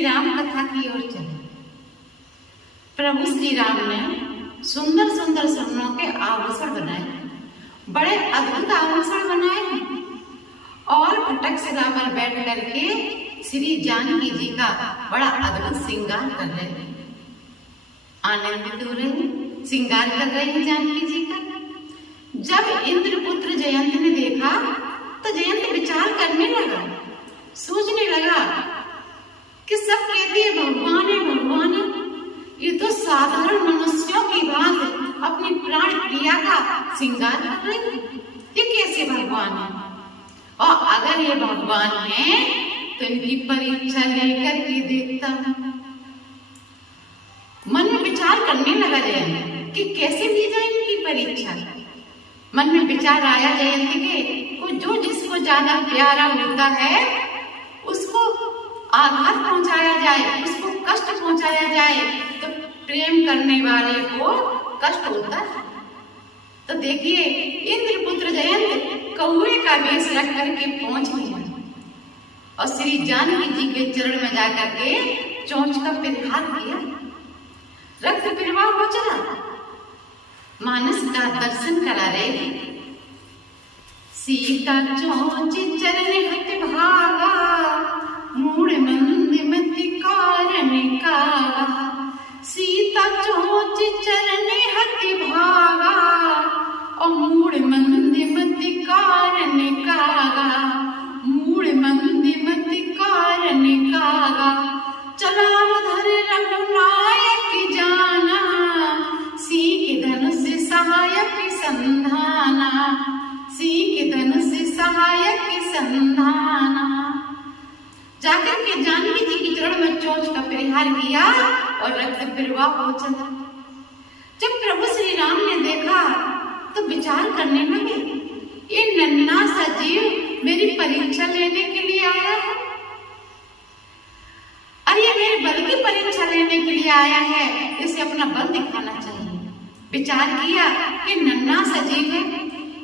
श्री राम कथा की ओर चले। प्रभु श्री राम ने सुंदर सुंदर सोनों के आभूषण बनाए, बड़े अद्भुत आभूषण बनाए और फटक सिरा पर बैठ करके श्री जानकी जी का बड़ा अद्भुत श्रृंगार कर रहे हैं, आनंदित हो रहे हैं, श्रृंगार कर रहे हैं जानकी जी का। जब इंद्रपुत्र जयंत ने देखा तो जयंत विचार करने लगा, सोचने लगा कि सब कहती है भगवान है भगवान है, ये तो साधारण मनुष्यों की भांति अपनी प्राण प्रिया का श्रृंगार कर रही है, ये कैसे भगवान है? और अगर ये भगवान है तो इनकी परीक्षा लेकर के देखता। मन में विचार करने लगा जयंत कि कैसे ली जाए इनकी परीक्षा। मन में विचार आया जयंत के जो जिसको ज्यादा प्यारा होता है उसको आघात पहुंचाया जाए, उसको कष्ट पहुंचाया जाए तो प्रेम करने वाले को कष्ट होता है। तो देखिए इंद्रपुत्र जयंत कौवे का वेश रख करके पहुंच गया और श्री जानकी जी के चरण में जाकर के चोंच का प्रहार किया, रक्त प्रवाह हो चला, मानस का दर्शन करा रहे। सीता चोंच चरण हट भागा, मूड़ मंद मति कारण कागा। सीता चोंच चरण हट भागा और मूड़ मंद मति कारण कागा, मूड़ मंद मति कारण कागा। चला धर रघुनायक जाना, सीख धनुष सहायक संधाना, सीख धनुष सहायक संधाना। जाकर के जानकी जी की चरण में चोंच का प्रहार किया और रक्त प्रवाह हो चला। जब प्रभु श्री राम ने देखा तो विचार करने लगे, ये नन्हा सा जीव मेरी परीक्षा लेने के लिए आया है, अरे ये मेरे बल की परीक्षा लेने के लिए आया है, इसे अपना बल दिखाना चाहिए। विचार किया कि नन्हा सा जीव है,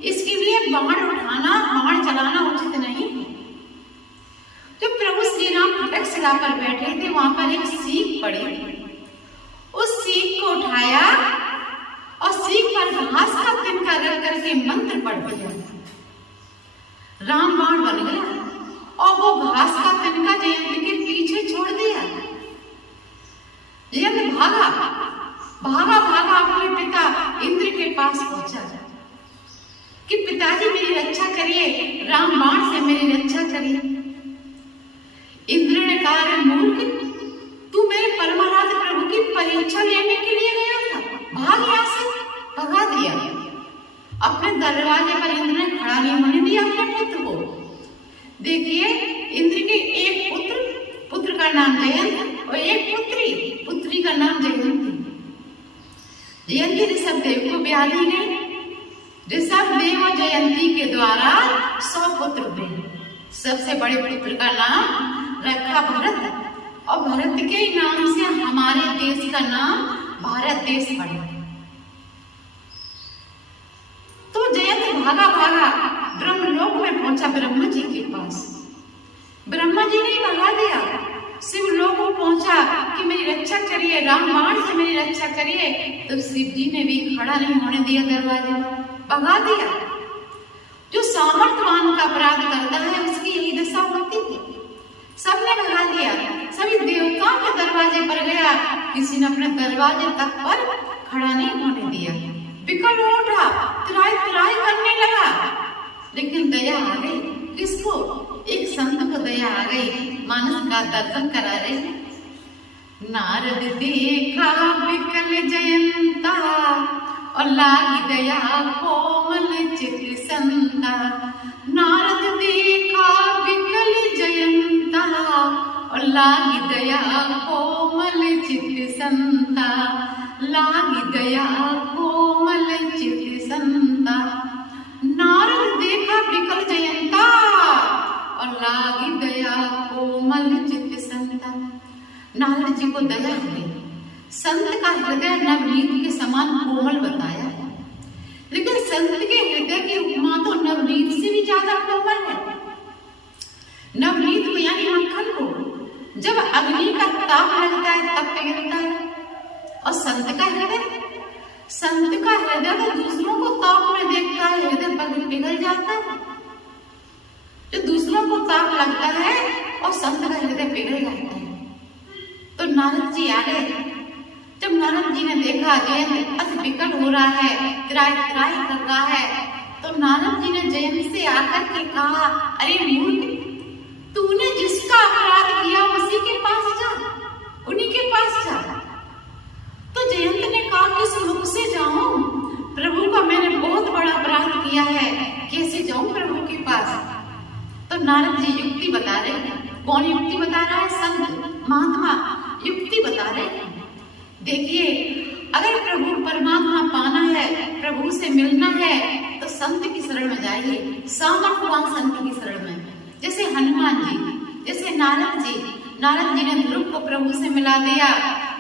इसके लिए बाण उठाना बाण चलाना उचित नहीं है। जब प्रभु श्री राम फटक शिला पर बैठे थे वहां पर एक सीख पड़ी, उस सीख को उठाया और सीख पर घास का तिनका रख करके मंत्र पढ़ दिया, राम बाण बन गया और वो घास का तिनका जयंत के पीछे छोड़ दिया। जयंत भागा भागा भागा अपने पिता इंद्र के पास पहुंचा कि पिताजी मेरी रक्षा करिए, राम बाण से मेरी रक्षा करिए। इंद्र ने कहा, मूर्ख, तू मेरे परमाराध्य प्रभु की परीक्षा लेने के लिए गया था, भाग यहाँ से। भगा दिया। अपने दरवाजे पर इंद्र ने खड़ा नहीं होने दिया अपने पुत्र को। देखिए इंद्र के एक पुत्र का नाम जयंत और एक पुत्री का नाम जयंती। जयंती ऋषभ देव को ब्याह दी गई। ऋषभ देव और जयंती के द्वारा 100 पुत्र हुए। सबसे बड़े पुत्र का नाम रखा भरत और भरत के नाम से हमारे देश का नाम भारत देश पड़ा। तो जयंत भागा भागा ब्रह्मलोक में पहुंचा ब्रह्मा जी के पास। ब्रह्मा जी ने भगा दिया, शिवलोक को पहुंचा कि मेरी रक्षा करिए, राम बाण से मेरी रक्षा करिए। तो शिव जी ने भी खड़ा नहीं होने दिया, दरवाजे पर भगा दिया। जो सामर्थ्यवान का अपराध करता है उसकी यही दशा होती है। सबने भगा दिया, सभी देवताओं के दरवाजे पर गया, किसी ने अपने दरवाजे तक पर खड़ा नहीं होने दिया। विकल उठा, त्राई त्राई करने लगा, लेकिन दया आ गई। किसको? एक संत को दया आ गई, मानस का दर्शन करा रहे। नारद देखा विकल जयंता और लागी दया कोमल चित संता। नारद देखा विकल जयंता और लागी दया कोमल चित संता, लागी दया कोमल चित संता। नारद देखा विकल जयंता और लागी दया कोमल चित संता। नारद जी को दया हुई। संत का हृदय नवनीत के समान कोमल बताया है, लेकिन संत के हृदय की उपमा तो नवनीत से भी ज्यादा कोमल है। नवनीत को यानी मक्खन को जब अग्नि का ताप लगता है तब पिघलता है। और संत का हृदय तो दूसरों को ताप में देखता है, हृदय पिघल जाता है। जो दूसरों को ताप लगता है और संत का हृदय पिघल जाता है। तो नारद जी आ गए। जब नारद जी ने देखा जयंत अति विकट हो रहा है, त्राय त्राय कर रहा है, तो नारद जी ने जयंत से आकर के कहा, अरे मूर्ख, तूने जिसका अपराध किया उसी के पास जा, उन्हीं के पास जा। तो जयंत ने कहा, किस मुख से जाऊं? प्रभु का मैंने बहुत बड़ा अपराध किया है, कैसे जाऊं प्रभु के पास? तो नारद जी युक्ति बता रहे हैं। कौन युक्ति बता रहा है? संत महात्मा युक्ति बता रहे हैं। देखिए, अगर प्रभु परमात्मा पाना है, प्रभु से मिलना है, तो संत की शरण में जाइए, सामर्थ्यवान संत की शरण में। जैसे हनुमान जी, जैसे नारद जी ने ध्रुव को प्रभु से मिला दिया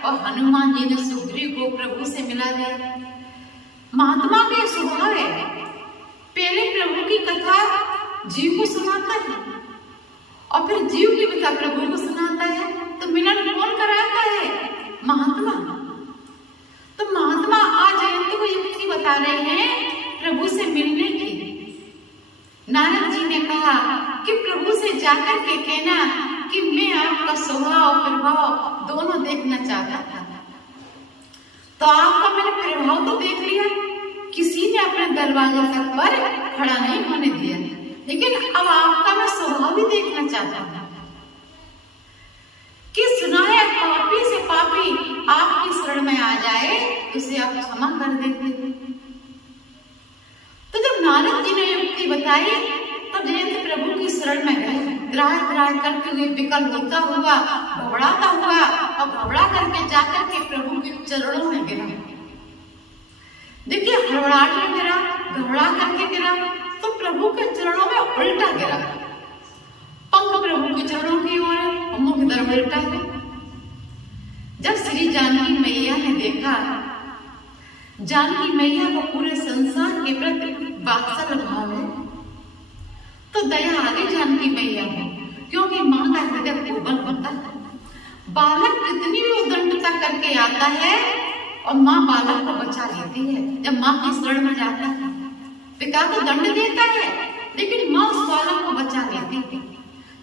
और हनुमान जी ने सुग्रीव को प्रभु से मिला दिया। महात्मा का स्वभाव है, पहले प्रभु की कथा जीव को सुनाता है और फिर जीव की कथा प्रभु को सुनाता है। तो मिलन कौन कराता है? महात्मा। तो महात्मा आज जयंत को युक्ति बता रहे हैं प्रभु से मिलने की। नारद जी ने कहा कि प्रभु से जाकर के कहना कि मैं आपका स्वभाव प्रभाव दोनों देखना चाहता था। तो आपका मैंने प्रभाव तो देख लिया, किसी ने अपने दरवाजे तक पर खड़ा नहीं होने दिया, लेकिन अब आपका मैं स्वभाव भी देखना चाहता था कि सुना है पापी से पापी आपकी शरण में आ जाए उसे आप क्षमा कर देते। तो जब नारद जी ने युक्ति बताई तब जयंत प्रभु की शरण में गए, त्राय त्राय करते हुए विकल होता हुआ, घबराता हुआ और घबरा करके जाकर के प्रभु के चरणों में गिरा। देखिए, हड़बड़ाहट में गिरा, घबरा करके गिरा, तो प्रभु के चरणों में उल्टा गिरा। पंख प्रभु के चरणों की ओर और मुख तरफ उल्टा है। जब श्री जानकी मैया ने देखा, जानकी मैया को पूरे संसार के प्रति वात्सल्य भाव है, तो दया आ गई जानकी मैया को, क्योंकि माँ का हृदय कोमल होता है। बालक कितनी भी उद्दंडता करके आता है और माँ बालक को बचा लेती है। जब माँ की शरण में जाता है, पिता तो दंड देता है, लेकिन माँ उस बालक को बचा लेती है,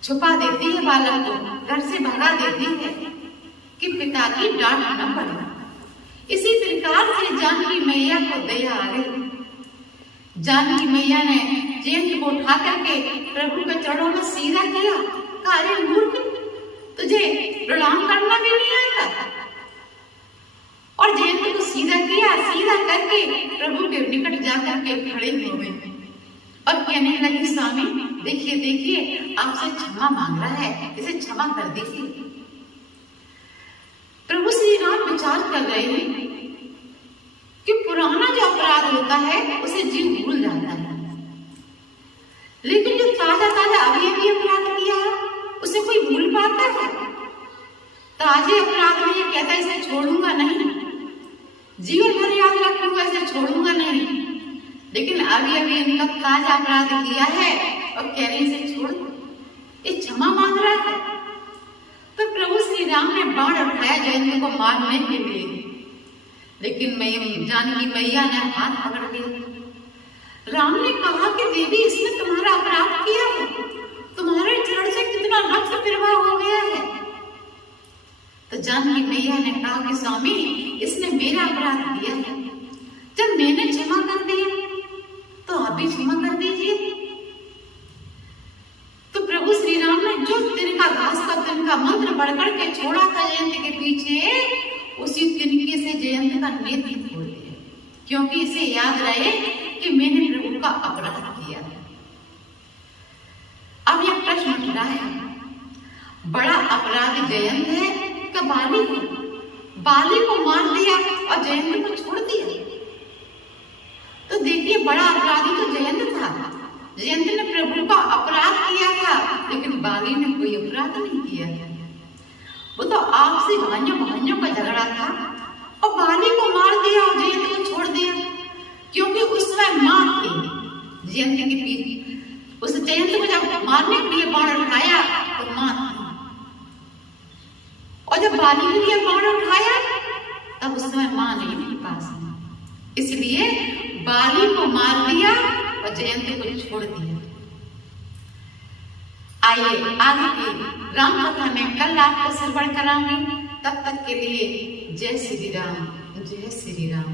छुपा देती है, बालक को घर से भगा देती है कि पिता की डांट न पड़े। इसी प्रकार से जानकी मैया को दया आ गई। जानकी मैया ने जयंत को उठा करके प्रभु के चरणों में सीधा किया। कहा, अरे मूर्ख, तुझे प्रणाम करना भी नहीं आता? और जयंत को सीधा किया, सीधा करके प्रभु के निकट जाकर के खड़े हो गए और कहने लगी, स्वामी देखिए देखिए, आपसे क्षमा मांग रहा है, इसे क्षमा कर दीजिए। प्रभु श्री राम विचार कर रहे हैं कि पुराना जो अपराध होता है उसे जीव भूल जाता है, लेकिन जो ताजा ताजा अभी अभी अपराध किया है उसे कोई भूल पाता है? ताजे अपराध में ये कहता है इसे छोड़ूंगा नहीं, जीवन भर याद रखूंगा, इसे छोड़ूंगा नहीं, लेकिन अभी अभी इनका ताजा अपराध किया है और कह रहे इसे छोड़, ये क्षमा मांग रहा है। तो प्रभु श्री राम ने बाण उठाया जयंत को मारने के लिए, लेकिन जानकी मैया ने हाथ पकड़ लिया। राम ने कहा कि देवी, इसने तुम्हारा अपराध किया है, तुम्हारे चरण से कितना रक्त प्रवाह हो गया है। तो जानकी मैया ने कहा कि स्वामी, इसने मेरा अपराध किया है, जब मैंने क्षमा कर दिया तो आप भी क्षमा कर दीजिए। तो प्रभु श्री राम ने जो तिनका घास का तिनका मंत्र बढ़कर के छोड़ा था जयंत के पीछे, उसी तिनके से जयंत का नेत्र खोल दिया, क्योंकि इसे याद रहे कि मैंने प्रभु का अपराध किया है। अब यह प्रश्न उठ रहा है, बड़ा अपराधी जयंत है कि बाली है? बाली को मार दिया और जयंत को छोड़ दिया। तो देखिए, बड़ा अपराधी तो जयंत था, जयंत ने प्रभु का अपराध किया था, लेकिन बाली ने कोई अपराध नहीं किया। वो तो आपसी भाइयों का झगड़ा था और बाली को मार दिया और जयंत को छोड़ दिया, क्योंकि उस समय मां थी जयंत के पीछे। उस जयंत को जब मारने के लिए बाण उठाया तो मां थी, और जब जब बाली ने लिया बाण उठाया तब उस समय मां नहीं थी पास में, इसलिए बाली को मार दिया और जयंती को छोड़ दिया। आइए आगे की राम कथा में कल आपको श्रवण कराऊंगी। तब तक के लिए जय श्री राम, जय श्री राम।